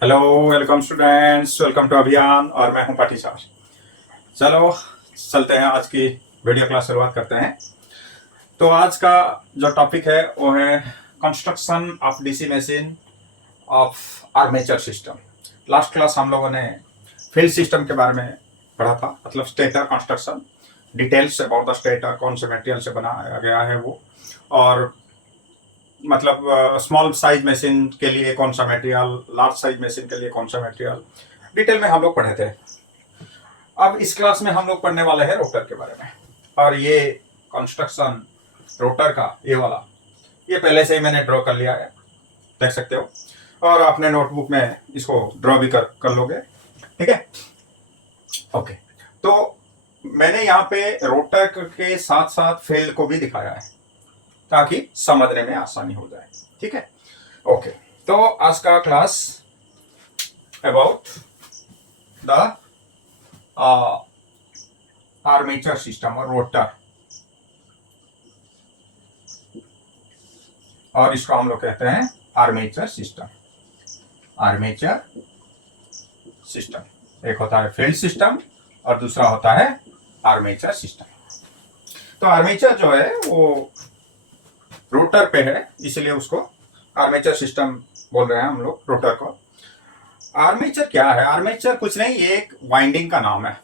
Hello, welcome students, welcome to Abhiyan. और मैं हूं पाठी सर। चलो चलते हैं, आज की वीडियो क्लास शुरुआत करते हैं। तो आज का जो टॉपिक है वो है construction of DC machine of armature system. Last class हम लोगों ने फील्ड सिस्टम के बारे में पढ़ा था, मतलब stator construction, details about the stator, कौन से मटेरियल से बनाया गया है वो, और मतलब स्मॉल साइज मशीन के लिए कौन सा मटेरियल, लार्ज साइज मशीन के लिए कौन सा मटेरियल, डिटेल में हम लोग पढ़े थे। अब इस क्लास में हम लोग पढ़ने वाले हैं रोटर के बारे में। और ये कंस्ट्रक्शन रोटर का ये वाला, ये पहले से ही मैंने ड्रॉ कर लिया है, देख सकते हो। और अपने नोटबुक में इसको ड्रॉ भी कर लोगे, ठीक है। ओके, तो मैंने यहाँ पे रोटर के साथ साथ फील्ड को भी दिखाया है ताकि समझने में आसानी हो जाए, ठीक है। ओके, तो आज का class about the armature system और रोटर, और इसको हम लोग कहते हैं आर्मेचर सिस्टम। आर्मेचर सिस्टम एक होता है फील्ड सिस्टम और दूसरा होता है आर्मेचर सिस्टम। तो आर्मेचर जो है वो रोटर पे है, इसलिए उसको आर्मेचर सिस्टम बोल रहे हैं हम लोग रोटर को। आर्मेचर क्या है? आर्मेचर कुछ नहीं, ये एक वाइंडिंग का नाम है।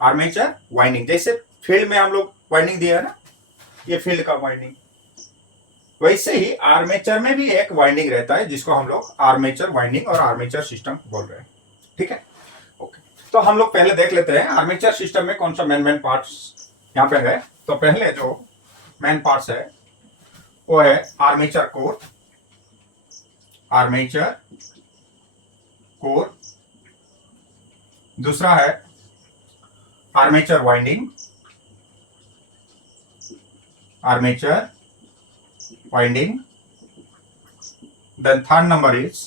आर्मेचर वाइंडिंग, जैसे फील्ड में हम लोग वाइंडिंग दिया है ना, ये फील्ड का वाइंडिंग, वैसे ही आर्मेचर में भी एक वाइंडिंग रहता है जिसको हम लोग आर्मेचर वाइंडिंग और आर्मेचर सिस्टम बोल रहे हैं, ठीक है। ओके, तो हम लोग पहले देख लेते हैं आर्मेचर सिस्टम में कौन सा मेन पार्ट्स यहाँ पे है। तो पहले जो मेन पार्ट्स है वो है आर्मेचर कोर। आर्मेचर कोर, दूसरा है armature winding. Armature winding, then third number is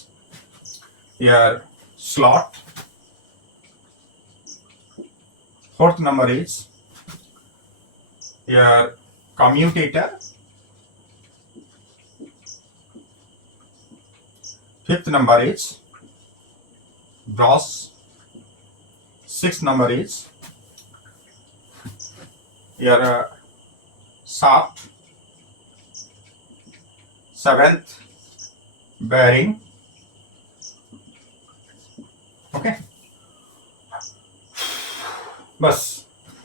your slot. Fourth number is your commutator. Fifth number is brass. Sixth number is your shaft. Seventh, bearing. Okay, बस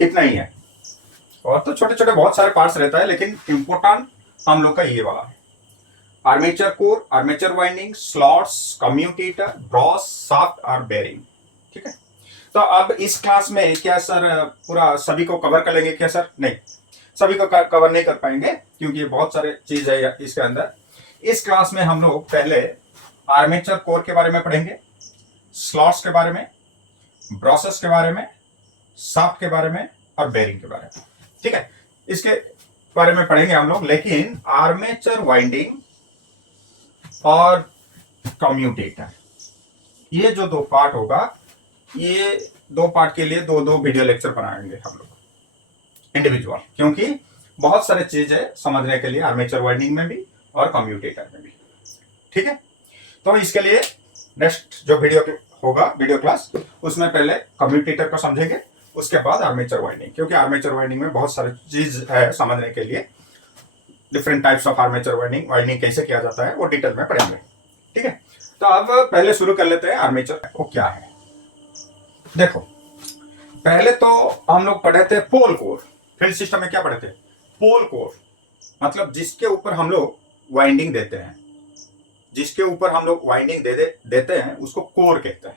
इतना ही है। और तो छोटे छोटे बहुत सारे पार्ट्स रहता है, लेकिन इंपॉर्टेंट हम लोग का ये वाला है। Armature core, armature winding, slots, commutator, Bros, shaft और बेयरिंग, ठीक है। तो अब इस क्लास में क्या सर पूरा सभी को कवर कर लेंगे क्या सर? नहीं, सभी को कवर नहीं कर पाएंगे क्योंकि बहुत सारे चीज है इसके अंदर। इस क्लास में हम लोग पहले आर्मेचर कोर के बारे में पढ़ेंगे, स्लॉट्स के बारे में, ब्रॉसेस के बारे में, शाफ्ट के बारे में और बेयरिंग के बारे में, ठीक है। इसके बारे में पढ़ेंगे हम लोग, लेकिन आर्मेचर वाइंडिंग और कम्यूटेटर, ये जो दो पार्ट होगा, ये दो पार्ट के लिए दो दो वीडियो लेक्चर बनाएंगे हम लोग इंडिविजुअल, क्योंकि बहुत सारे चीज है समझने के लिए आर्मेचर वाइंडिंग में भी और कम्यूटेटर में भी, ठीक है। तो इसके लिए नेक्स्ट जो वीडियो होगा, वीडियो क्लास, उसमें पहले कम्यूटेटर को समझेंगे, उसके बाद आर्मेचर वाइंडिंग, क्योंकि आर्मेचर वाइंडिंग में बहुत सारी चीज है समझने के लिए। Different types of armature winding, winding कैसे किया जाता है वो डिटेल में पढ़ेंगे, ठीक है। तो अब पहले शुरू कर लेते हैं आर्मेचर को क्या है। देखो, पहले तो हम लोग पढ़े थे पोल कोर। फील्ड सिस्टम में क्या पढ़े थे? पोल कोर, मतलब जिसके ऊपर हम लोग वाइंडिंग देते हैं, जिसके ऊपर हम लोग वाइंडिंग देते हैं उसको कोर कहते हैं।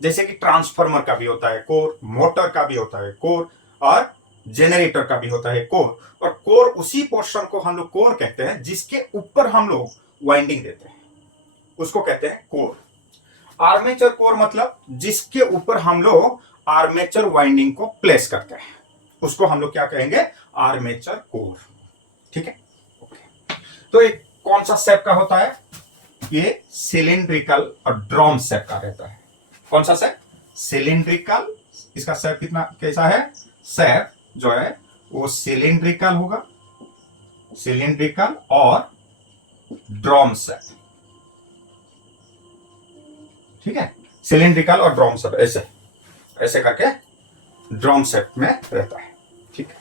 जैसे कि ट्रांसफार्मर का भी होता है कोर, मोटर का भी होता है कोर, और जेनरेटर का भी होता है कोर। और कोर, उसी पोर्शन को हम लोग कोर कहते हैं जिसके ऊपर हम लोग वाइंडिंग देते हैं, उसको कहते हैं कोर। आर्मेचर कोर मतलब जिसके ऊपर हम लोग आर्मेचर वाइंडिंग को प्लेस करते हैं, उसको हम लोग क्या कहेंगे? आर्मेचर कोर, ठीक है। तो एक कौन सा शेप का होता है? ये सिलिंड्रिकल और ड्रम शेप का रहता है। कौन सा शेप? सिलिंड्रिकल। इसका शेप कितना कैसा है? शेप जो है वो सिलिंड्रिकल होगा, सिलिंड्रिकल और ड्रम शेप, ठीक है, सिलिंड्रिकल और ड्रम शेप, ऐसे ऐसे करके ड्रम शेप में रहता है। ठीक है,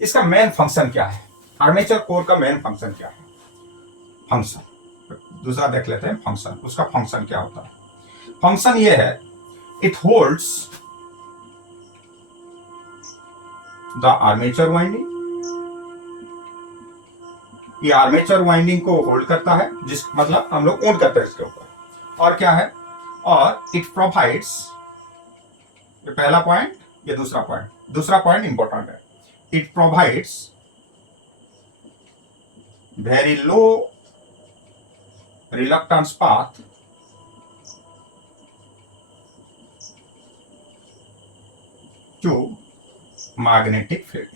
इसका मेन फंक्शन क्या है, आर्मेचर कोर का मेन फंक्शन क्या है, फंक्शन दूसरा देख लेते हैं, फंक्शन, उसका फंक्शन क्या होता है। फंक्शन ये है, it holds the armature winding, ये आर्मेचर वाइंडिंग को होल्ड करता है, जिस मतलब हम लोग ओन करते हैं इसके ऊपर। और क्या है, और इट प्रोवाइड्स, ये पहला पॉइंट, ये दूसरा पॉइंट इंपॉर्टेंट है, it provides very low reluctance path to magnetic field,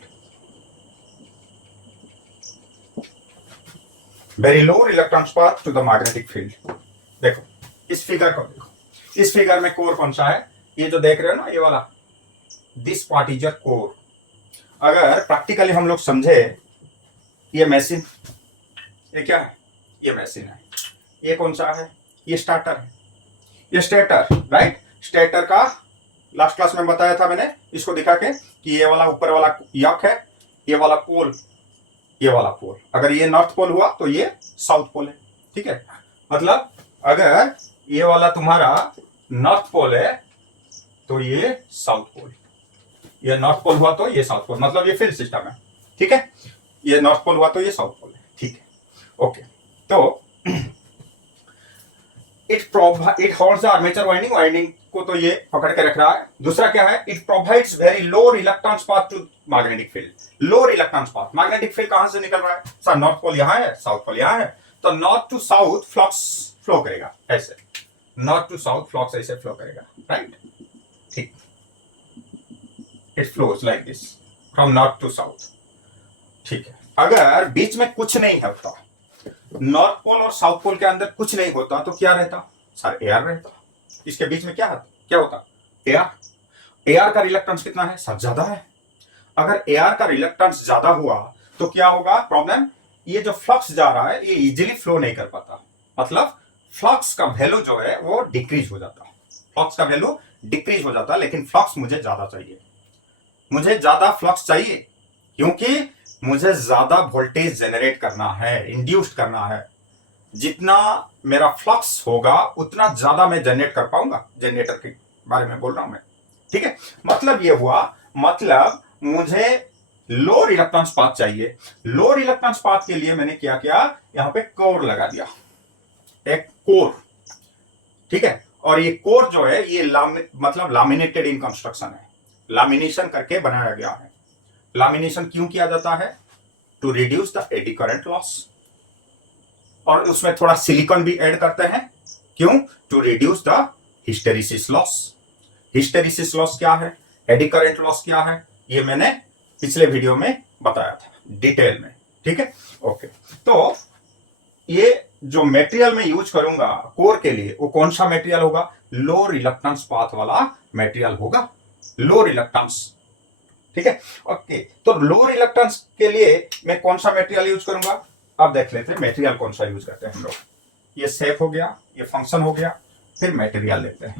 very low reluctance path to the magnetic field. देखो इस फिगर को देखो, इस फिगर में कोर कौन सा है, ये जो देख रहे हो ना, ये वाला, this part is a core. अगर प्रैक्टिकली हम लोग समझे, ये मशीन, ये क्या है, ये मशीन है, ये कौन सा है, ये स्टार्टर है, ये स्टेटर, राइट। स्टेटर का लास्ट क्लास में बताया था मैंने इसको दिखा के कि ये वाला ऊपर वाला यक है, ये वाला पोल, ये वाला पोल, अगर ये नॉर्थ पोल हुआ तो ये साउथ पोल है। ठीक है, मतलब अगर ये वाला तुम्हारा नॉर्थ पोल है तो ये साउथ पोल, ये नॉर्थ पोल हुआ तो ये साउथ पोल, मतलब ये फील्ड सिस्टम है। ठीक है, ये नॉर्थ पोल हुआ तो ये साउथ पोल है। ठीक है, ओके, तो it holds the armature winding, winding को तो ये पकड़ के रख रहा है। दूसरा क्या है, it provides very low reluctance path to magnetic field. Low reluctance path, magnetic field कहां से निकल रहा है सर, नॉर्थ पोल यहां है, साउथ पोल यहां है, तो north to south flux flow करेगा, ऐसे नॉर्थ टू साउथ फ्लक्स ऐसे फ्लो करेगा, राइट। ठीक, it flows like this from north to south. ठीक है, अगर बीच में कुछ नहीं होता, नॉर्थ पोल और साउथ पोल के अंदर कुछ नहीं होता तो क्या रहता सर, एयर रहता। इसके बीच में क्या होता, एयर का रिलक्टेंस कितना है सर, ज्यादा है। अगर एयर का रिलक्टेंस ज्यादा हुआ तो क्या होगा प्रॉब्लम, ये जो फ्लक्स जा रहा है ये इजीली फ्लो नहीं कर पाता, मतलब फ्लक्स का वैल्यू जो है वो डिक्रीज हो जाता, फ्लक्स का वैल्यू डिक्रीज हो जाता। लेकिन फ्लक्स मुझे ज्यादा चाहिए, मुझे ज्यादा फ्लक्स चाहिए, क्योंकि मुझे ज्यादा वोल्टेज जनरेट करना है, इंड्यूस्ड करना है। जितना मेरा फ्लक्स होगा उतना ज्यादा मैं जनरेट कर पाऊंगा, जनरेटर के बारे में बोल रहा हूं मैं। ठीक है, मतलब ये हुआ, मतलब मुझे लो रिलक्टेंस पाथ चाहिए। लो रिलक्टेंस पाथ के लिए मैंने क्या किया, यहां पे कोर लगा दिया, एक कोर। ठीक है, और ये कोर जो है ये मतलब लैमिनेटेड इन कंस्ट्रक्शन है, लैमिनेशन करके बनाया गया है। लैमिनेशन क्यों किया जाता है, to reduce the eddy current loss, और उसमें थोड़ा सिलिकॉन भी ऐड करते हैं, क्यों, to reduce the hysteresis loss. Hysteresis loss क्या है, एडी करंट लॉस क्या है, ये मैंने पिछले वीडियो में बताया था डिटेल में। ठीक है, ओके, तो ये जो मटेरियल मैं यूज करूंगा कोर के लिए वो कौन सा मटेरियल होगा, लो रिलक्टेंस पाथ वाला मटेरियल होगा, लो रिलक्टेंस। ठीक है, ओके, तो लो रिलक्टेंस के लिए मैं कौन सा मटेरियल यूज करूंगा, अब देख लेते हैं मटेरियल कौन सा यूज करते हैं हम लोग। ये शेप हो गया, ये फंक्शन हो गया, फिर मटेरियल लेते हैं।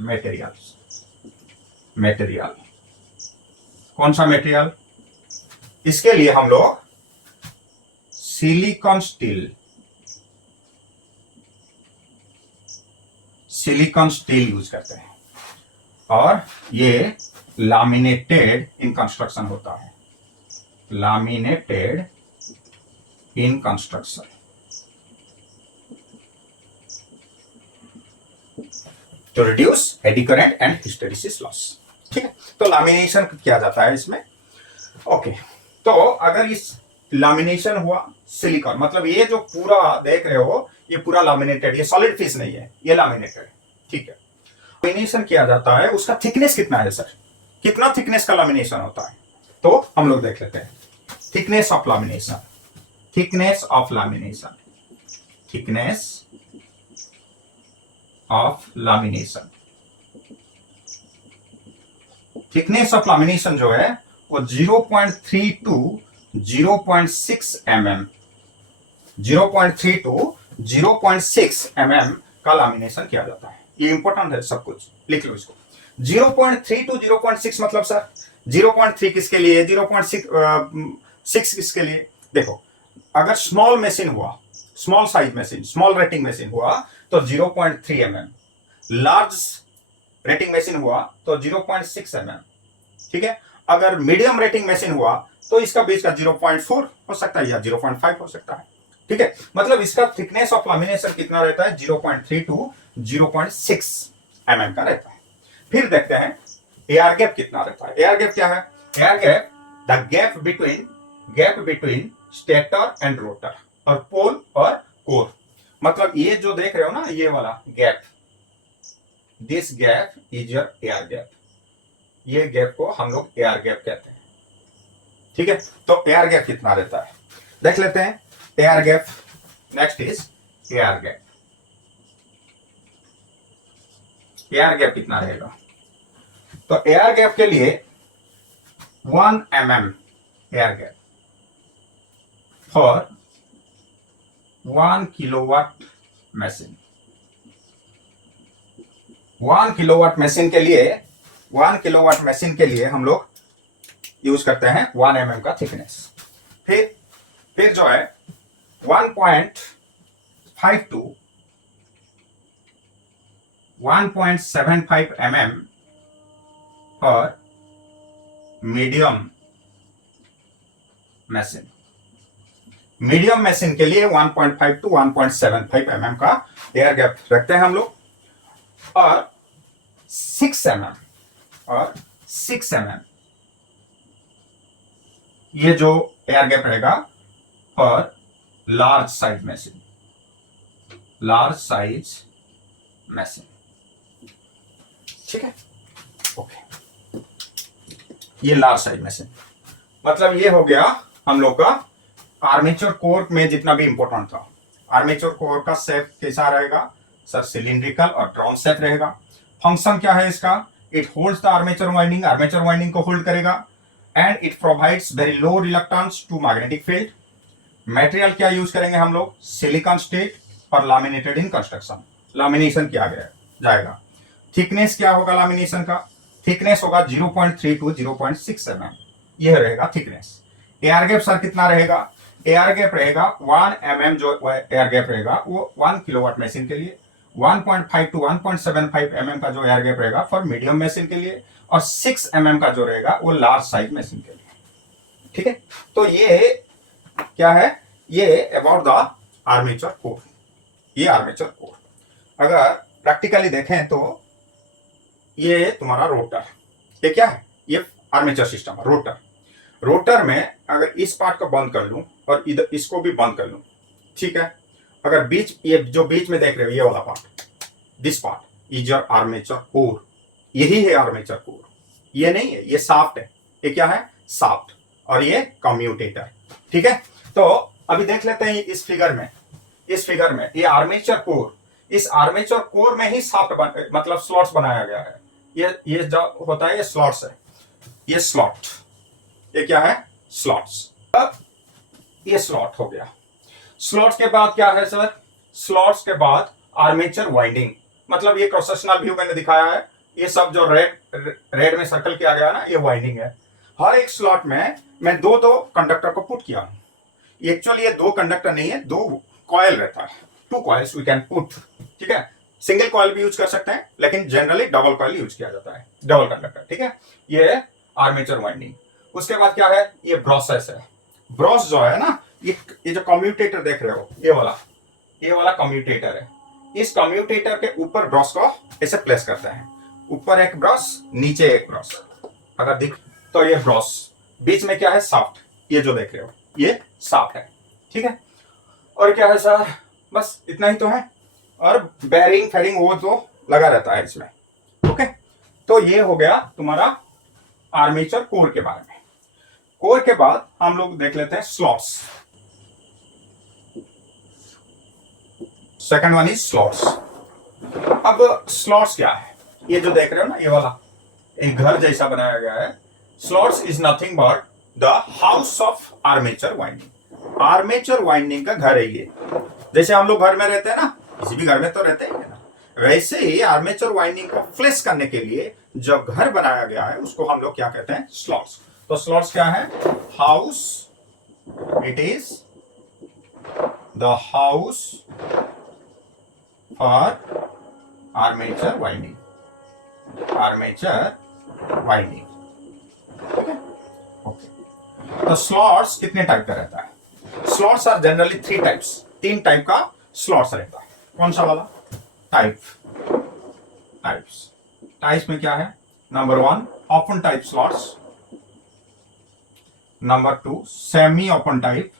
मटेरियल कौन सा मटेरियल, इसके लिए हम लोग सिलिकॉन स्टील यूज करते हैं, और ये लैमिनेटेड इन कंस्ट्रक्शन होता है, laminated in construction. To reduce eddy current and hysteresis loss. ठीक है, तो लैमिनेशन किया जाता है इसमें। ओके, तो अगर इस लैमिनेशन हुआ सिलिकॉन, मतलब ये जो पूरा देख रहे हो ये पूरा लैमिनेटेड, ये सॉलिड पीस नहीं है, ये लैमिनेटेड। ठीक है, लैमिनेशन किया जाता है, उसका थिकनेस कितना है सर, कितना थिकनेस का लैमिनेशन होता है, तो हम लोग देख लेते हैं। Thickness of lamination, thickness of lamination, thickness of lamination, thickness of lamination जो है वो 0.3 टू 0.6 mm, 0.3 टू 0.6 mm का लैमिनेशन किया जाता है। ये इंपॉर्टेंट है सब कुछ, लिख लो इसको। 0.3 टू 0.6 मतलब सर 0.3 किसके लिए, 0.6 किसके लिए? देखो अगर स्मॉल मशीन हुआ, small size machine, small rating machine हुआ तो 0.3 mm, लार्ज रेटिंग मशीन हुआ तो 0.6 mm, ठीक है। अगर मीडियम रेटिंग मशीन हुआ तो इसका बीच का 0.4 हो सकता है या 0.5 हो सकता है, ठीक है। मतलब इसका थिकनेस ऑफ लैमिनेशन कितना रहता है, 0.3 टू 0.6 mm का रहता है। फिर देखते हैं एयर गैप कितना रहता है। एयर गैप क्या है? Air gap the gap between stator and rotor, और पोल और कोर। मतलब ये जो देख रहे हो ना, ये वाला gap, this gap is your air gap. ये गैप को हम लोग एयर गैप कहते हैं, ठीक है। तो एयर गैप कितना रहता है देख लेते हैं। Air gap, next is air gap. Air gap कितना रहेगा? तो एयर गैप के लिए 1 mm air gap for 1 kilowatt machine. 1 kilowatt machine के लिए, 1 किलोवाट मशीन के लिए हम लोग यूज करते हैं 1 mm का थिकनेस। फिर जो है 1.5 टू 1.75 mm और मीडियम मशीन। मीडियम मशीन के लिए 1.5 टू 1.75 mm का एयर गैप रखते हैं हम लोग, और 6 mm और 6 mm ये जो एयर गैप रहेगा for large size machine. Large size machine, ठीक है, ओके। ये लार्ज साइज मशीन, मतलब ये हो गया हम लोग का आर्मेचर कोर में जितना भी इंपॉर्टेंट था। आर्मेचर कोर का शेप कैसा रहेगा सर? सिलिंड्रिकल और ड्रॉन शेप रहेगा। फंक्शन क्या है इसका? It holds the armature winding को होल्ड करेगा, and it provides very low reluctance to magnetic field. Material क्या यूज करेंगे हम लोग? सिलिकॉन स्टेट और लैमिनेटेड इन कंस्ट्रक्शन। लैमिनेशन किया गया जाएगा। थिकनेस क्या होगा लैमिनेशन का? थिकनेस होगा 0.3 टू 0.6 mm, यह रहेगा थिकनेस। एयर गैप सर कितना रहेगा? एयर गैप रहेगा 1 mm, जो एयर गैप रहेगा वो 1 किलोवाट मशीन के लिए, 1.5 टू 1.75 mm का जो एयर गैप रहेगा फॉर मीडियम मशीन के लिए, और 6 mm का जो रहेगा वो लार्ज साइज मशीन के लिए, ठीक है। तो ये क्या है? ये अबाउट द आर्मेचर कोर। ये आर्मेचर कोर अगर प्रैक्टिकली देखें तो ये तुम्हारा रोटर, ये क्या है? ये आर्मेचर सिस्टम है, रोटर। रोटर में अगर इस पार्ट को बंद कर लूं और इधर इसको भी बंद कर लूं, ठीक है। अगर बीच, ये जो बीच में देख रहे हो ये वाला part, this part is your armature core. यही है आर्मेचर कोर, ये नहीं है, ये शाफ्ट है। ये क्या है? शाफ्ट। और ये कम्यूटेटर, ठीक है। तो अभी देख लेते हैं इस फिगर में, ये आर्मेचर कोर, इस आर्मेचर कोर में ही शाफ्ट मतलब स्लॉट्स बनाया गया है। ये जो होता है ये स्लॉट्स है, ये स्लॉट, ये क्या है? स्लॉट्स। अब ये स्लॉट हो गया। स्लॉट्स के बाद क्या है सर? स्लॉट्स के बाद आर्मेचर वाइंडिंग, मतलब ये क्रॉस सेक्शनल व्यू मैंने दिखाया है। ये सब जो रेड में सर्कल किया गया ना, ये वाइंडिंग है। हर एक स्लॉट में मैं दो कंडक्टर को पुट किया हूं। एक्चुअली ये 2 कंडक्टर नहीं है, 2 कॉइल रहता है, 2 कॉइल्स वी कैन पुट, ठीक है। सिंगल कॉइल भी यूज कर सकते हैं, लेकिन जनरली डबल कॉइल यूज किया जाता है, डबल कंडक्टर, ठीक है। ये है आर्मेचर वाइंडिंग। उसके बाद क्या है? ये ब्रॉसेस है। ब्रॉस जो है ना, ये जो कम्यूटेटर देख रहे हो, ये वाला कम्यूटेटर है। इस कम्यूटेटर के ऊपर ब्रॉस को ऐसे प्लेस करते हैं, ऊपर एक ब्रॉस, नीचे एक ब्रॉस। अगर दिख तो ये ब्रॉस, बीच में क्या है? शाफ्ट। ये जो देख रहे हो ये शाफ्ट है, ठीक है। और क्या है सर? बस इतना ही तो है। और बेरिंग फेरिंग वो तो लगा रहता है इसमें, ओके। तो ये हो गया तुम्हारा आर्मेचर कोर के बारे में। कोर के बाद हम लोग देख लेते हैं slots. Second one is slots. अब स्लॉट्स क्या है? ये जो देख रहे हो ना, ये वाला एक घर जैसा बनाया गया है। Slots is nothing but the house of armature winding. Armature winding का घर है ये। जैसे हम लोग घर में रहते हैं ना, किसी भी घर में तो रहते हैं ना, वैसे ही आर्मेचर वाइंडिंग को फ्लेश करने के लिए जो घर बनाया गया है उसको हम लोग क्या कहते हैं, स्लॉट्स। तो स्लॉट्स क्या है, house, it is the house for armature winding, armature winding. ठीक है, ओके। तो स्लॉट्स कितने टाइप का रहता है? Slots are generally 3 types, 3 type का स्लॉट्स रहता है। कौन सा वाला? टाइप्स में क्या है? Number 1 open type slots, number 2 semi open type,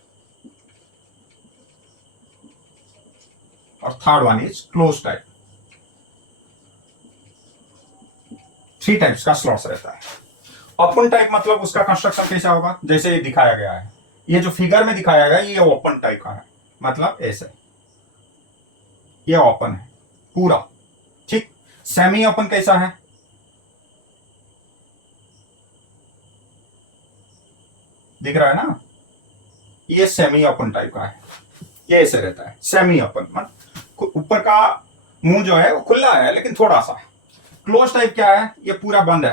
और third one is close type. 3 types का स्लॉट्स रहता है। ओपन टाइप मतलब उसका कंस्ट्रक्शन कैसा होगा, जैसे ये दिखाया गया है, ये जो फिगर में दिखाया गया है ये ओपन टाइप का है, मतलब ऐसे ये ओपन है पूरा। ठीक, सेमी ओपन कैसा है? दिख रहा है ना, ये सेमी ओपन टाइप का है, ये ऐसे रहता है सेमी ओपन, मतलब ऊपर का मुंह जो है वो खुला है लेकिन थोड़ा सा। क्लोज टाइप क्या है? ये पूरा बंद है,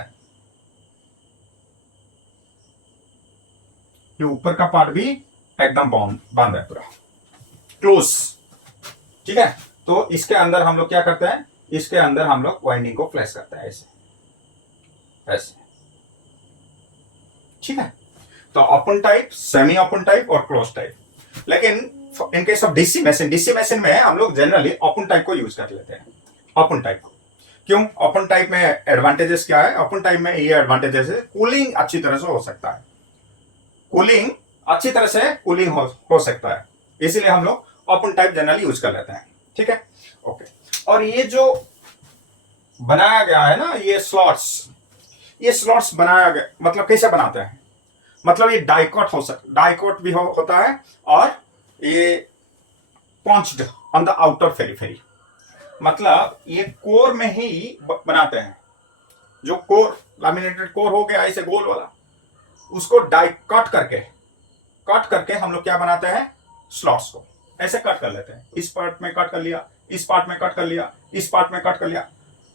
ये ऊपर का पार्ट भी एकदम बंद है पूरा, क्लोज। ठीक है, तो इसके अंदर हम लोग क्या करते हैं, इसके अंदर हम लोग वाइंडिंग को फ्लैश करते हैं ऐसे ऐसे। ठीक है, तो open type, semi open type और क्लोज टाइप। लेकिन इन केस ऑफ डीसी मशीन में हम लोग जनरली ओपन टाइप को यूज कर लेते हैं, ओपन टाइप को। क्यों? ओपन टाइप में एडवांटेजेस क्या है? ओपन टाइप में ये एडवांटेजेस है, कूलिंग अच्छी तरह से हो सकता है, कूलिंग अच्छी तरह से कूलिंग हो सकता है, इसीलिए हम लोग ओपन टाइप जनरली यूज कर लेते हैं। ठीक है, ओके। और ये जो बनाया गया है ना, ये स्लॉट्स बनाया गया, मतलब कैसे बनाते हैं, मतलब ये डाइकॉट भी होता है, और ये pounced on the outer periphery, मतलब ये कोर में ही बनाते हैं। जो कोर, लैमिनेटेड कोर हो गया ऐसे गोल वाला, उसको कट करके हम लोग क्या बनाते हैं, स्लॉट्स को ऐसे कट कर लेते हैं। इस पार्ट में कट कर लिया, इस पार्ट में कट कर लिया, इस पार्ट में कट कर लिया।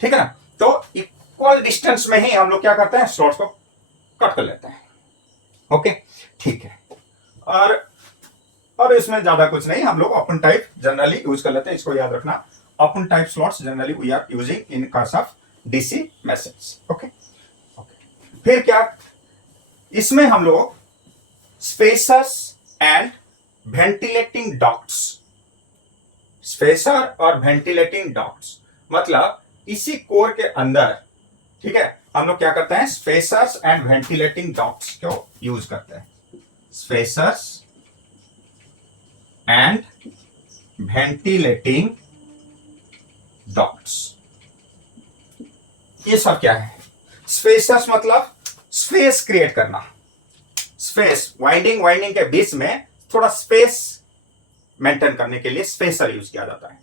ठीक है ना, तो इक्वल डिस्टेंस में ही हम लोग क्या करते हैं, स्लॉट्स को कट कर लेते हैं। ओके, ठीक है। और इसमें ज्यादा कुछ नहीं, हम लोग ओपन टाइप जनरली यूज कर लेते हैं, इसको याद रखना। Open type slots generally we are using in case of DC machines. Okay, फिर क्या, इसमें हम लोग spacers and ventilating ducts, spacer और वेंटिलेटिंग डक्ट्स मतलब इसी कोर के अंदर, ठीक है, हम लोग क्या करते हैं, स्पेसर्स एंड वेंटिलेटिंग डक्ट्स को यूज करते हैं। स्पेसर्स एंड वेंटिलेटिंग डक्ट्स, ये सब क्या है? स्पेसर्स मतलब स्पेस क्रिएट करना, स्पेस, वाइंडिंग के बीच में थोड़ा स्पेस मेंटेन करने के लिए स्पेसर यूज किया जाता है।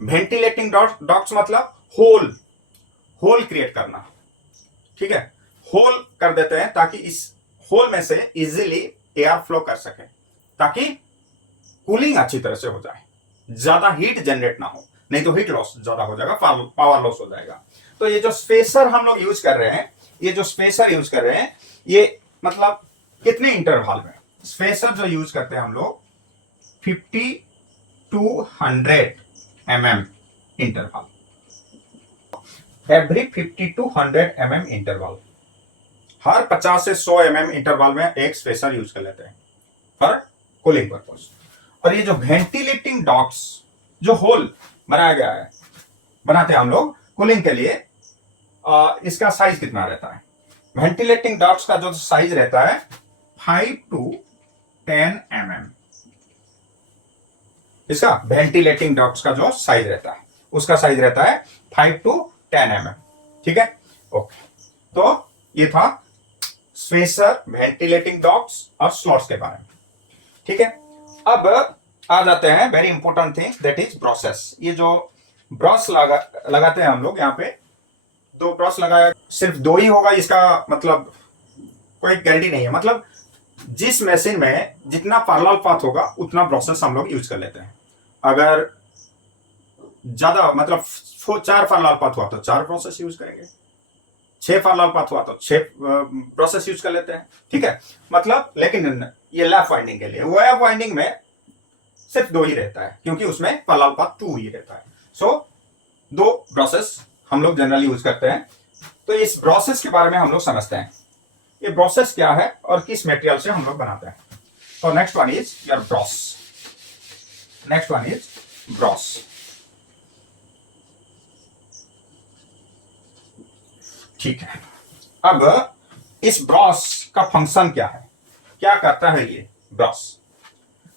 वेंटिलेटिंग डक्ट्स मतलब होल क्रिएट करना। ठीक है, होल कर देते हैं ताकि इस होल में से इजीली एयर फ्लो कर सके, ताकि कूलिंग अच्छी तरह से हो जाए, ज्यादा हीट जनरेट ना हो, नहीं तो हीट लॉस ज्यादा हो जाएगा, पावर लॉस हो जाएगा। तो ये जो स्पेसर हम लोग यूज कर रहे हैं, ये मतलब कितने इंटरवल में स्पेसर जो यूज करते हैं हम लोग, 50 to 100 mm interval, every 50 to 100 mm interval, हर 50 से 100 mm इंटरवल में एक स्पेसर यूज कर लेते हैं फॉर कूलिंग पर्पस। और ये जो वेंटिलेटिंग डक्ट्स, जो होल बनाया गया है, बनाते हैं हम लोग कूलिंग के लिए, इसका साइज कितना रहता है? वेंटिलेटिंग डक्ट्स का जो साइज रहता है 5 to 10 mm, इसका वेंटिलेटिंग डक्ट्स का जो साइज रहता है उसका साइज रहता है 5 to 10 mm। ठीक है, ओके। तो ये था स्पेसर, वेंटिलेटिंग डक्ट्स और स्लॉट्स के बारे में। ठीक है, अब आ जाते हैं very important thing, that is brushes. ये जो ब्रश लगाते हैं हम लोग, यहाँ पे 2 ब्रश लगाया, सिर्फ 2 ही होगा इसका मतलब कोई गारंटी नहीं है, मतलब जिस मशीन में जितना पैरेलल पाथ होगा उतना ब्रशेस हम लोग यूज कर लेते हैं। अगर ज्यादा मतलब 4 फॉर्मल पाथ हुआ तो 4 प्रोसेस यूज करेंगे, 6 फॉर्मल पाथ हुआ तो 6 प्रोसेस यूज कर लेते हैं, ठीक है। मतलब लेकिन ये लैप वाइंडिंग के लिए, वेव वाइंडिंग में सिर्फ 2 ही रहता है क्योंकि उसमें फॉर्मल पाथ 2 ही रहता है। सो 2 प्रोसेस हम लोग जनरली यूज करते हैं। तो इस प्रोसेस के बारे में हम लोग समझते हैं, ये प्रोसेस क्या है और किस मटेरियल से हम लोग बनाते हैं। तो next one is your Bros, next one is Bros. ठीक है, अब इस ब्रॉस का फंक्शन क्या है, क्या करता है ये ब्रॉस?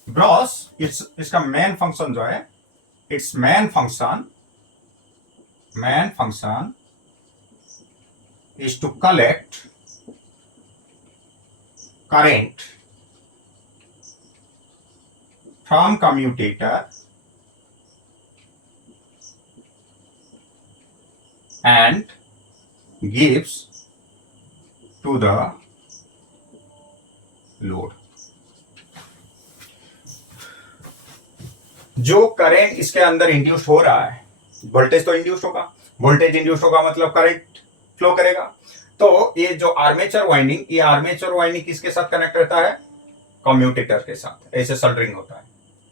ब्रॉस इसका मेन फंक्शन जो है, it's main function is to collect current from commutator and gives to the load। जो करंट इसके अंदर इंड्यूस हो रहा है, वोल्टेज तो इंड्यूस होगा, वोल्टेज इंड्यूस होगा मतलब करंट फ्लो करेगा। तो ये जो आर्मेचर वाइंडिंग, ये आर्मेचर वाइंडिंग किसके साथ कनेक्ट रहता है? कम्यूटेटर के साथ, ऐसे सोल्डरिंग होता है,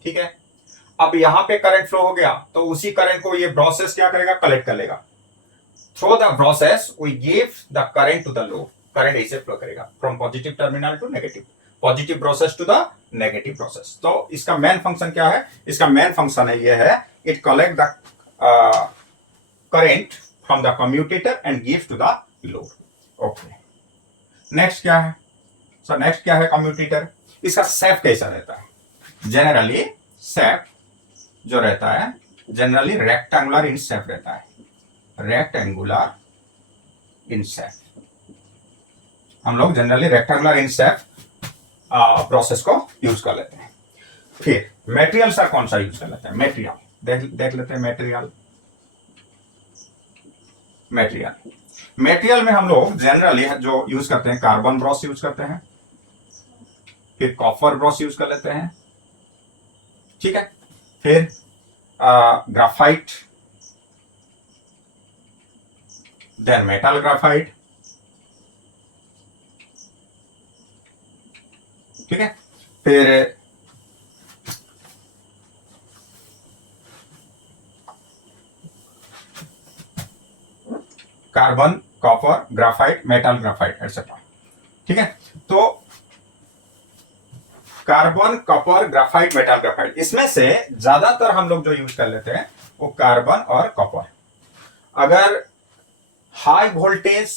ठीक है। अब यहां पे करंट फ्लो हो गया तो उसी करंट को ये प्रोसेस क्या करेगा? कलेक्ट कर लेगा। Through the process we give the current to the load, current ऐसे फ्लो करेगा from positive terminal to negative, positive process to the negative process. तो इसका मेन फंक्शन क्या है? इसका मेन फंक्शन है ये है, it collect the current from the commutator and gives to the load। okay, next क्या है? so next क्या है commutator? इसका शेप कैसा रहता है? जनरली शेप जो रहता है जनरली रेक्टेंगुलर इन शेप रहता है, रेक्टेंगुलर इन शेप। हम लोग generally rectangular in shape process को यूज कर लेते हैं। फिर मेटेरियल सर कौन सा यूज कर लेते हैं? मेटेरियल देख लेते हैं। मेटेरियल में हम लोग जनरली जो यूज करते हैं, कार्बन ब्रॉस यूज करते हैं, फिर कॉपर ब्रॉस यूज कर लेते हैं, ठीक है। फिर ग्राफाइट, देन मेटल ग्राफाइट, ठीक है। फिर carbon, copper, graphite, metal graphite etcetera, ठीक है। तो carbon, copper, graphite, metal graphite, इसमें से ज्यादातर हम लोग जो यूज कर लेते हैं वो कार्बन और कॉपर। अगर हाई वोल्टेज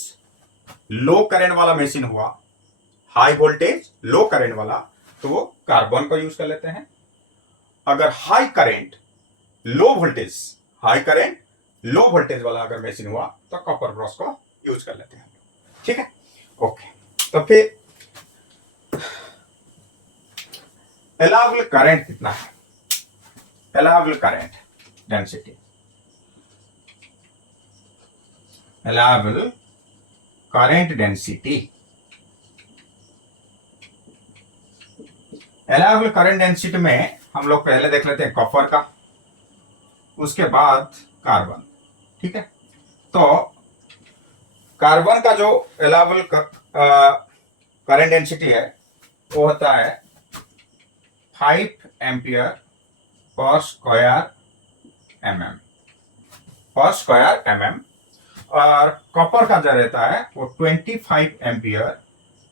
लो करंट वाला मशीन हुआ, हाई वोल्टेज लो करंट वाला, तो वो कार्बन को यूज कर लेते हैं। अगर high current low voltage, high current low voltage वाला अगर मशीन हुआ तो कॉपर ब्रॉस को यूज कर लेते हैं, ठीक है। ओके, तो फिर अलाउबल करंट कितना है? Allowable current density, allowable current density, allowable current density में हम लोग पहले देख लेते हैं कॉपर का, उसके बाद कार्बन, ठीक है। तो कार्बन का जो अलाउबल करंट डेंसिटी है वो होता है 5 एम्पियर पर स्क्वायर mm, और कॉपर का जो रहता है वो 25 एम्पियर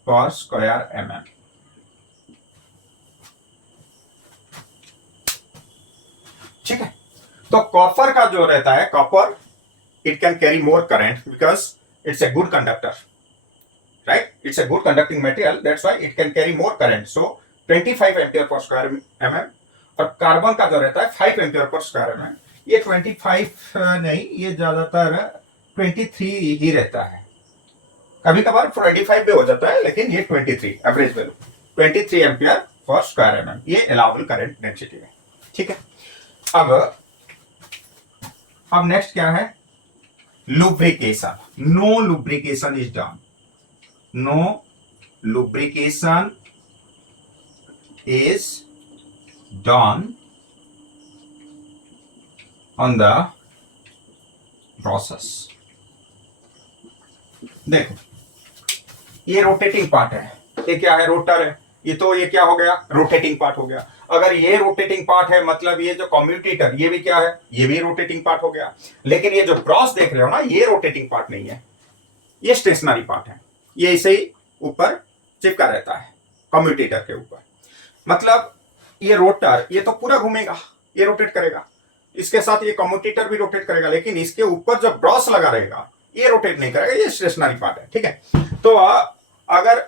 पर स्क्वायर mm, ठीक है। तो कॉपर का जो रहता है, copper it can carry more current because it's a good conductor, right? It's a good conducting material, that's why it can carry more current। so 25 ampere per square mm। और carbon का जो रहता है 5 ampere per square mm, ये 25 नहीं, ये ज्यादातर 23 ही रहता है, कभी कभार 25 भी हो जाता है, लेकिन ये 23 average value 23 ampere per square mm, ये अलाउबल करंट डेंसिटी है, ठीक है। अब नेक्स्ट क्या है? lubrication। no lubrication is done, no lubrication is done on the process. देखो ये रोटेटिंग पार्ट है, ये क्या है, रोटर है, ये क्या हो गया, रोटेटिंग पार्ट हो गया। अगर ये रोटेटिंग पार्ट है मतलब ये जो कम्यूटेटर ये भी क्या है, ये भी रोटेटिंग पार्ट हो गया। लेकिन ये जो ब्रॉस देख रहे हो ना, ये रोटेटिंग पार्ट नहीं है, ये स्टेशनरी पार्ट है, ये ऐसे ही ऊपर चिपका रहता है कम्यूटेटर के ऊपर। मतलब ये रोटर ये तो पूरा घूमेगा, ये रोटेट करेगा, इसके साथ ये कम्यूटेटर भी रोटेट करेगा, लेकिन इसके ऊपर जो ब्रॉस लगा रहेगा ये रोटेट नहीं करेगा, ये स्टेशनरी पार्ट है। ठीक है, तो अगर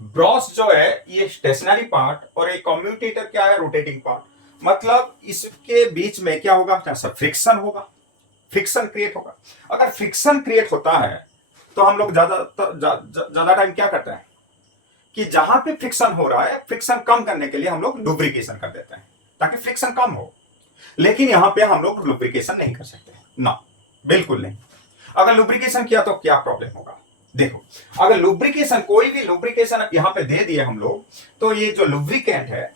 ब्रॉस जो है ये स्टेशनरी पार्ट और एक कम्यूटेटर क्या है, रोटेटिंग पार्ट, मतलब इसके बीच में क्या होगा, फ्रिक्शन होगा, फ्रिक्शन क्रिएट होगा। अगर फ्रिक्शन क्रिएट होता है तो हम लोग ज्यादा टाइम क्या करते हैं कि जहां पे फ्रिक्शन हो रहा है, फ्रिक्शन कम करने के लिए हम लोग लुब्रिकेशन कर देते हैं ताकि फ्रिक्शन कम हो। लेकिन यहां पे हम लोग लुब्रिकेशन नहीं कर सकते ना, बिल्कुल नहीं। अगर लुब्रिकेशन किया तो क्या प्रॉब्लम होगा, देखो अगर लुब्रिकेशन, कोई भी लुब्रिकेशन यहां पे दे दिए हम लोग, तो ये जो लुब्रिकेंट है,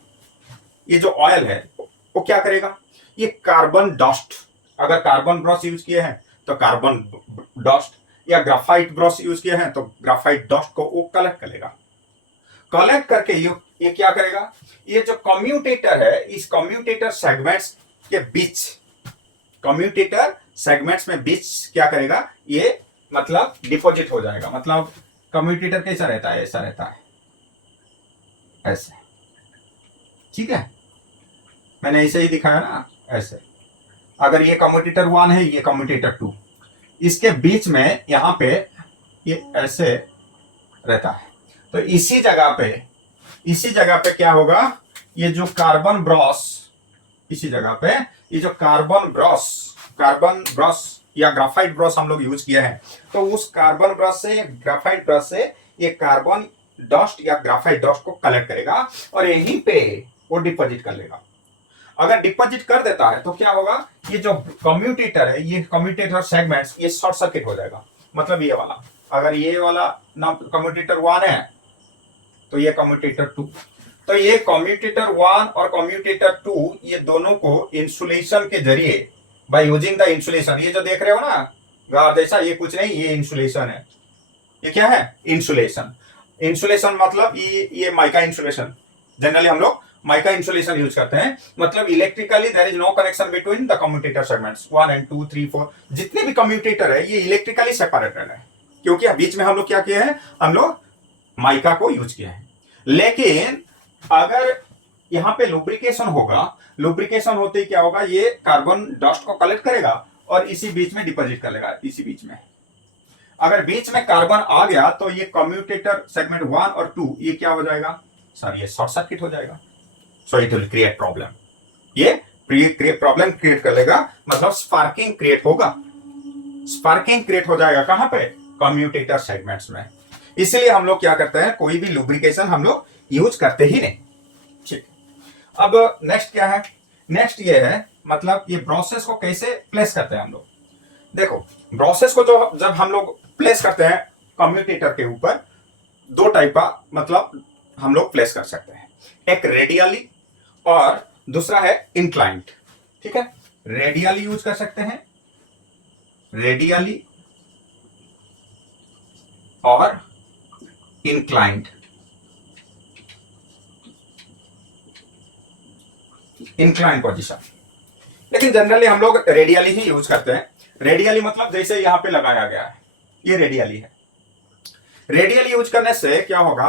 ये जो ऑयल है वो क्या करेगा, ये कार्बन डस्ट, अगर कार्बन ब्रश यूज किए हैं तो कार्बन डस्ट, या ग्राफाइट ब्रश यूज किए हैं तो ग्राफाइट डस्ट को वो कलेक्ट करेगा। कलेक्ट करके ये क्या करेगा, ये जो कम्यूटेटर है, इस कम्यूटेटर सेगमेंट्स के बीच, कम्यूटेटर सेगमेंट्स में बीच क्या करेगा, ये मतलब डिपॉजिट हो जाएगा। मतलब कम्यूटेटर कैसा रहता है, ऐसा रहता है, ऐसे, ठीक है, मैंने ऐसे ही दिखाया ना, ऐसे। अगर ये कम्यूटेटर 1 है, ये कम्यूटेटर 2, इसके बीच में यहां पे ये ऐसे रहता है, तो इसी जगह पे क्या होगा, ये जो कार्बन ब्रश, इसी जगह पे ये जो कार्बन ब्रश या ग्राफाइट ब्रश हम लोग यूज किए हैं, तो उस कार्बन ब्रश से या ग्राफाइट ब्रश से ये कार्बन डस्ट या ग्राफाइट डस्ट को कलेक्ट करेगा और यहीं पे वो डिपॉजिट कर लेगा। अगर डिपॉजिट कर देता है तो क्या होगा, ये जो कम्यूटेटर है, ये कम्यूटेटर सेगमेंट्स ये शॉर्ट सर्किट हो जाएगा। मतलब ये वाला, अगर ये वाला ना कम्यूटेटर 1 है तो ये कम्यूटेटर 2, तो ये कम्यूटेटर 1 और कम्यूटेटर 2 ये दोनों को इंसुलेशन के जरिए, बाय यूजिंग द इंसुलेशन, ये जो देख रहे हो ना गार जैसा, ये कुछ नहीं, ये इंसुलेशन है। ये क्या है, इंसुलेशन। इंसुलेशन मतलब ये माइका इंसुलेशन, जनरली हम लोग माइका इंसुलेशन यूज करते हैं। मतलब electrically there is no connection between the commutator segments 1 and 2 3 4, जितने भी कम्यूटेटर है ये इलेक्ट्रिकली सेपरेटेड है, क्योंकि बीच में हम लोग क्या किए हैं, हम लोग माइका को यूज किया है। लेकिन अगर यहां पे लुब्रिकेशन होगा, लुब्रिकेशन होते ही क्या होगा, ये कार्बन डस्ट को कलेक्ट करेगा और इसी बीच में डिपॉजिट कर लेगा, इसी बीच में। अगर बीच में कार्बन आ गया तो ये कम्यूटेटर सेगमेंट 1 और 2 ये क्या हो जाएगा सर, ये शॉर्ट सर्किट हो जाएगा। So it will create problem, ये प्रॉब्लम क्रिएट कर लेगा, मतलब स्पार्किंग क्रिएट होगा। स्पार्किंग क्रिएट हो जाएगा कहां पे, कम्यूटेटर सेगमेंट्स में। इसलिए हम लोग क्या करते हैं, कोई भी लुब्रिकेशन हम लोग यूज करते ही नहीं। ठीक, अब नेक्स्ट क्या है, नेक्स्ट ये है मतलब ये प्रोसेस को कैसे प्लेस करते हैं हम लोग। देखो प्रोसेस को जब हम लोग प्लेस करते हैं कम्यूटेटर के ऊपर, दो टाइप का मतलब हम लोग प्लेस कर सकते हैं, एक रेडियली और दूसरा है इंक्लाइंड। ठीक है, रेडियली यूज कर सकते हैं, रेडियली और इंक्लाइंड। इंक्लाइंड पोजीशन, लेकिन जनरली हम लोग रेडियली ही यूज करते हैं। रेडियली मतलब जैसे यहां पे लगाया गया है, ये रेडियली है। रेडियली यूज करने से क्या होगा,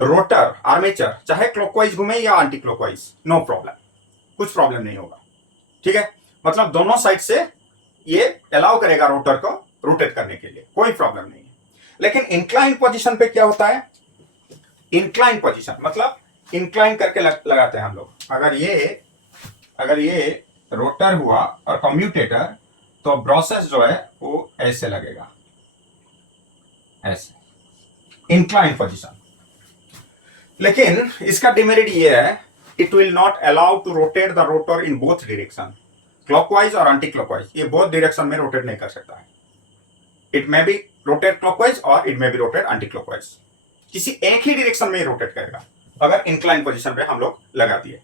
रोटर आर्मेचर चाहे क्लॉकवाइज घूमे या एंटी क्लॉकवाइज, नो प्रॉब्लम, कुछ प्रॉब्लम नहीं होगा। ठीक है, मतलब दोनों साइड से ये अलाउ करेगा रोटर को रोटेट करने के लिए, कोई प्रॉब्लम नहीं है। लेकिन इंक्लाइन पोजीशन पे क्या होता है, इंक्लाइन पोजीशन मतलब इंक्लाइन करके लगाते हैं हम लोग। अगर ये रोटर हुआ और कम्यूटेटर, तो प्रोसेस जो है वो ऐसे लगेगा, ऐसे इंक्लाइन पोजीशन। लेकिन इसका डिमेरिट ये है, it will not allow to rotate the rotor in both direction, clockwise और एंटी क्लॉकवाइज, ये बोथ डायरेक्शन में रोटेट नहीं कर सकता है। It may be rotate clockwise और it may be rotate anti clockwise, किसी एक ही डायरेक्शन में रोटेट करेगा अगर इंक्लाइन पोजीशन पे हम लोग लगा दिए।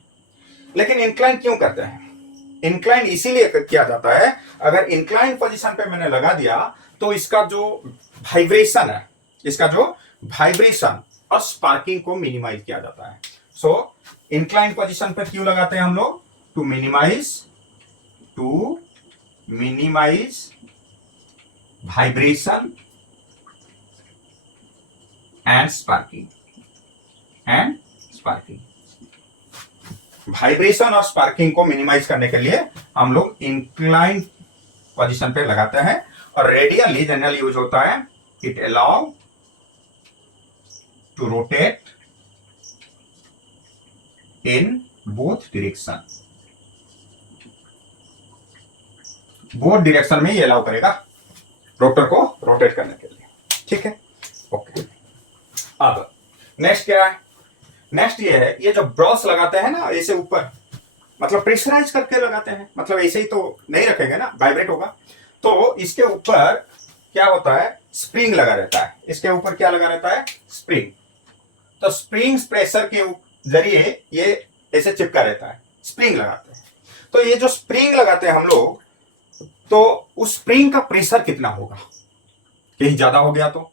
लेकिन इंक्लाइन क्यों करते हैं, इंक्लाइन इसीलिए किया जाता है, अगर इंक्लाइन पोजीशन पे मैंने लगा दिया तो इसका जो वाइब्रेशन है, इसका जो वाइब्रेशन और स्पार्किंग को मिनिमाइज किया जाता है। सो इंक्लाइन पोजीशन पे क्यों लगाते हैं हम लोग? To minimize vibration and sparking vibration और स्पार्किंग को मिनिमाइज करने के लिए हम लोग इंक्लाइन पोजीशन पे लगाते हैं। और रेडियली जनरली यूज होता है, it allow to rotate in both direction, both direction में ये अलाउ करेगा रोटर को रोटेट करने के लिए। ठीक है, ओके। अब नेक्स्ट क्या है? नेक्स्ट ये है, ये जो ब्रश लगाते हैं ना ऐसे ऊपर, मतलब प्रेशराइज करके लगाते हैं, मतलब ऐसे ही तो नहीं रखेंगे ना, वाइब्रेट होगा। तो इसके ऊपर क्या होता है? स्प्रिंग लगा रहता है। इसके ऊपर क्या लगा रहता है? स्प्रिंग। तो स्प्रिंग प्रेशर के जरिए ये ऐसे चिपका रहता है, स्प्रिंग लगाते हैं। तो ये जो स्प्रिंग लगाते हैं हम लोग, तो उस स्प्रिंग का प्रेशर कितना होगा? कहीं ज्यादा हो गया तो,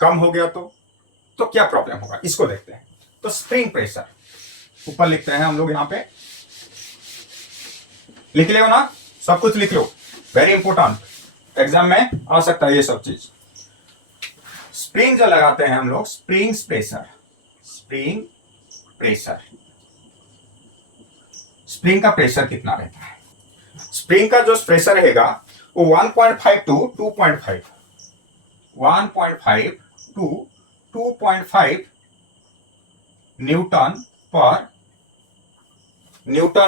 कम हो गया तो क्या प्रॉब्लम होगा, इसको देखते हैं। तो स्प्रिंग प्रेशर ऊपर लिखते हैं हम लोग, यहां पे लिख लो ना, सब कुछ लिख लो, वेरी इंपोर्टेंट, एग्जाम में आ सकता है ये सब चीज। स्प्रिंग जो लगाते हैं हम लोग, स्प्रिंग का प्रेशर कितना रहता है? स्प्रिंग का जो प्रेशर रहेगा वो 1.5 टू 2.5 न्यूटन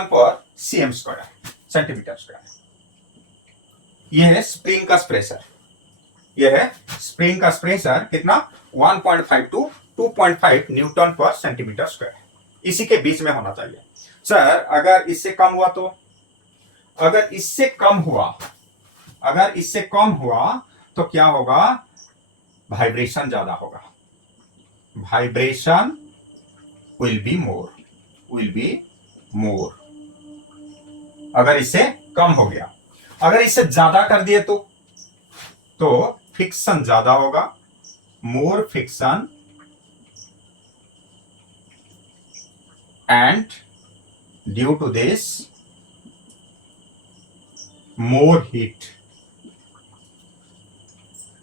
पर सीएम स्क्वायर, सेंटीमीटर स्क्वायर। यह है स्प्रिंग का प्रेशर, यह है स्प्रिंग का प्रेशर कितना? 1.5 टू 2.5 न्यूटन पर सेंटीमीटर स्क्वायर, इसी के बीच में होना चाहिए। सर अगर इससे कम हुआ तो? अगर इससे कम हुआ तो क्या होगा? वाइब्रेशन ज्यादा होगा, वाइब्रेशन विल बी मोर। अगर इससे कम हो गया, अगर इससे ज्यादा कर दिए तो फ्रिक्शन ज्यादा होगा, more friction and due to this more heat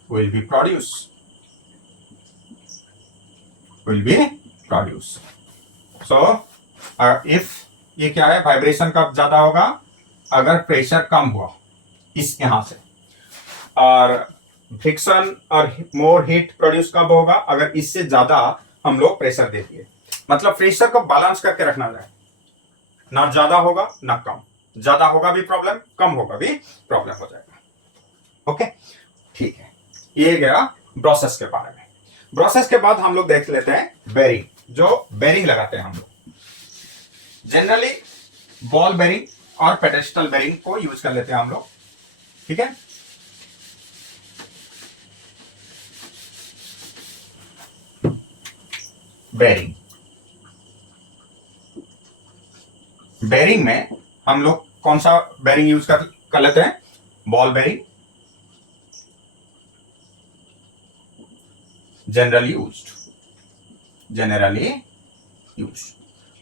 will be produced. So if ये क्या है? वाइब्रेशन कब ज्यादा होगा? अगर प्रेशर कम हुआ इस यहां से, और फ्रिक्शन और मोर हीट प्रोड्यूस कब होगा? अगर इससे ज्यादा हम लोग प्रेशर दे दिए। मतलब प्रेशर को बैलेंस करके रखना है, ना ज्यादा होगा ना कम, ज्यादा होगा भी प्रॉब्लम, कम होगा भी प्रॉब्लम हो जाएगा। ओके, ठीक है, ये गया ब्रशेस के बारे में। ब्रशेस के बाद हम लोग देख लेते हैं बेरिंग। जो बेरिंग लगाते हैं हम लोग जनरली बॉल बेरिंग और पेडेस्टल बेरिंग को यूज कर लेते हैं हम लोग। ठीक है, बेरिंग में हम लोग कौन सा बेरिंग यूज कर लेते हैं? Ball bearing generally used.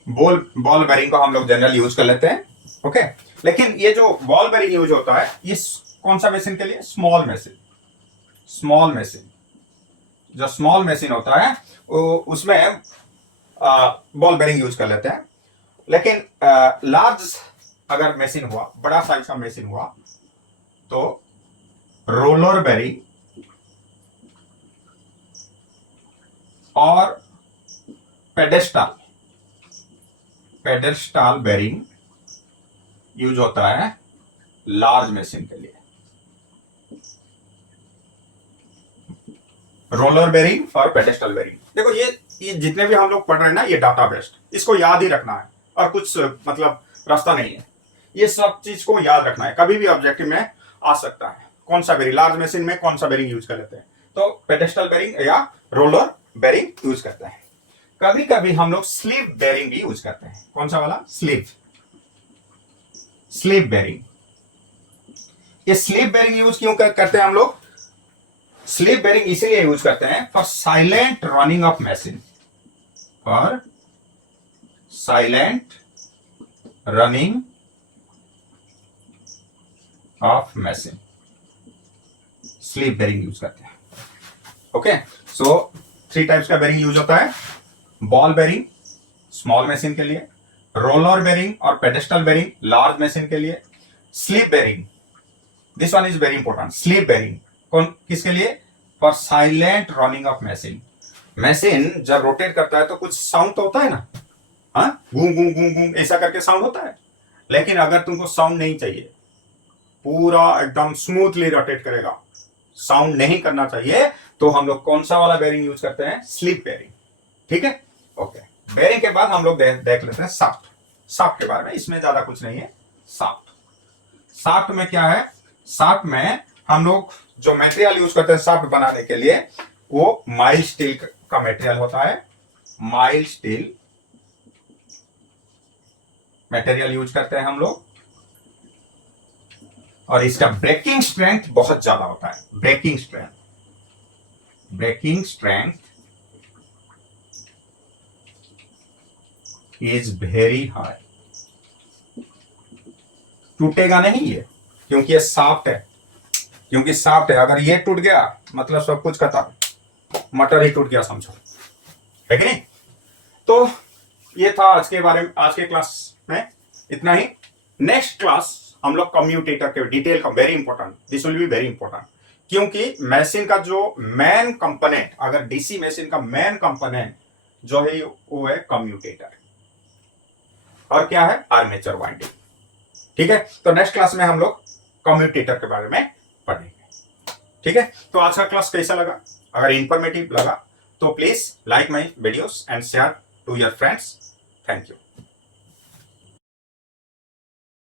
Ball bearing को हम लोग जनरली यूज कर लेते हैं। ओके, लेकिन ये जो बॉल बेरिंग यूज होता है ये कौन सा मशीन के लिए? Small machine. जो स्मॉल मशीन होता है उसमें बॉल बेरिंग यूज कर लेते हैं। लेकिन लार्ज अगर मशीन हुआ, बड़ा साइज का मशीन हुआ, तो रोलर बेरिंग और पेडेस्टल बेरिंग यूज होता है लार्ज मशीन के लिए। रोलर बेरिंग और पेडेस्टल बेरिंग, देखो ये जितने भी हम लोग पढ़ रहे हैं ना, ये डाटा बेस्ड, इसको याद ही रखना है और कुछ मतलब रास्ता नहीं है। ये सब चीज को याद रखना है, कभी भी ऑब्जेक्टिव में आ सकता है। कौन सा बेरिंग, लार्ज मशीन में कौन सा बेरिंग यूज कर लेते हैं? तो पेडेस्टल बेरिंग या रोलर बेरिंग यूज करते हैं। कभी कभी हम लोग स्लीव बेरिंग भी यूज करते हैं। कौन सा वाला? Sleeve slip bearing. ये स्लिप बेरिंग यूज क्यों करते हैं हम लोग? स्लिप बेरिंग इसीलिए यूज करते हैं for silent running of machine, for silent running of machine slip bearing use करते हैं। ओके, सो 3 टाइप्स का बेरिंग यूज होता है। बॉल बेरिंग स्मॉल मशीन के लिए, रोलर बेरिंग और पेडेस्टल बेरिंग लार्ज मशीन के लिए, slip bearing, this one is very important. Slip bearing कौन किसके लिए? For silent running of machine. Machine जब रोटेट करता है तो कुछ साउंड तो होता है ना, हाँ, गूं गूं गूं गूं ऐसा करके साउंड होता है। लेकिन अगर तुमको साउंड नहीं चाहिए, पूरा एकदम स्मूथली रोटेट करेगा, साउंड नहीं करना चाहिए, तो हम लोग कौन सा वाला बेरिंग यूज करते हैं? Slip bearing. ठीक है, ओके। बेरिंग के बाद हम लोग देख लेते हैं शाफ्ट। शाफ्ट के बारे में इसमें ज्यादा कुछ नहीं है। शाफ्ट में क्या है? शाफ्ट में हम लोग जो मटेरियल यूज करते हैं शाफ्ट बनाने के लिए, वो माइल्ड स्टील का मटेरियल होता है। माइल्ड स्टील मटेरियल यूज करते हैं हम लोग, और इसका ब्रेकिंग स्ट्रेंथ बहुत ज्यादा होता है। Breaking strength is very high. टूटेगा नहीं ये, क्योंकि ये सॉफ्ट है। अगर ये टूट गया मतलब सब कुछ खत्म, मटर ही टूट गया समझो, है कि नहीं? तो ये था आज के क्लास में इतना ही। नेक्स्ट क्लास हम लोग कम्यूटेटर के डिटेल का, very important, this will be very important, क्योंकि मशीन का जो मेन कंपोनेंट, अगर डीसी मशीन का मेन कंपोनेंट जो है वो है कम्यूटेटर, और क्या है? Armature winding. ठीक है, तो नेक्स्ट क्लास में हम लोग कम्यूटेटर के बारे में पढ़ेंगे। ठीक है, तो आज का क्लास कैसा लगा? अगर इंफॉर्मेटिव लगा तो please like my videos and share to your friends. Thank you.